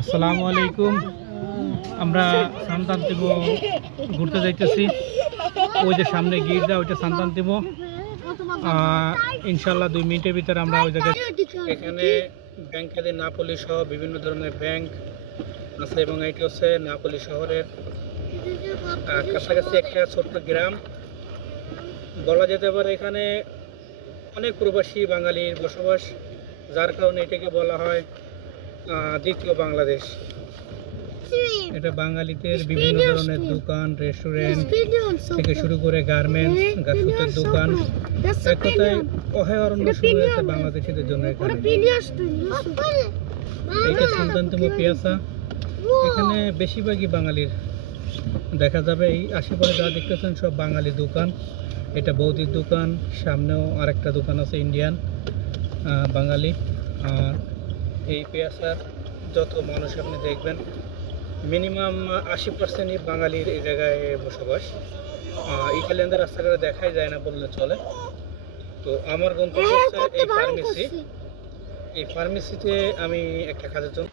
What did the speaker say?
আসসালামু আলাইকুম। আমরা সান্তান্তিম ঘুরতে যাইতেছি। ওই যে সামনে গির্জা, ওইটা সান্তান্তিম। ইনশাল্লাহ 2 মিনিটের ভিতরে আমরা ওই জায়গায়। এখানে ব্যাংকালি নাপোলি সহ বিভিন্ন ধরনের ব্যাংক আছে এবং এটি হচ্ছে নাপোলি শহরের কাছাকাছি একটা ছোট্ট গ্রাম বলা যেতে পারে। এখানে অনেক প্রবাসী বাঙালির বসবাস, যার কারণে এটাকে বলা হয় দ্বিতীয় বাংলাদেশ। এটা বাঙালিদের বিভিন্ন ধরনের দোকান, রেস্টুরেন্ট থেকে শুরু করে গার্মেন্টস, সুতের দোকান, এক কথায় অভয়ারণ্য শুরু হয়েছে বাংলাদেশিদের জন্য। এখানে এইটা সান্তান্তিম পিয়াসা। এখানে বেশিরভাগই বাঙালির দেখা যাবে। এই আশেপাশে যা দেখতেছেন সব বাঙালি দোকান। এটা বৌদির দোকান, সামনেও আরেকটা দোকান আছে ইন্ডিয়ান বাঙালি। এই পিয়াসার যত মানুষ আপনি দেখবেন মিনিমাম 80%ই বাঙালির এই জায়গায় বসবাস। ইটালিয়ানদের রাস্তাঘাটে দেখাই যায় না বললে চলে। তো আমার গন্তব্য হচ্ছে এই ফার্মেসি। এই ফার্মেসিতে আমি একটা কাজের জন্য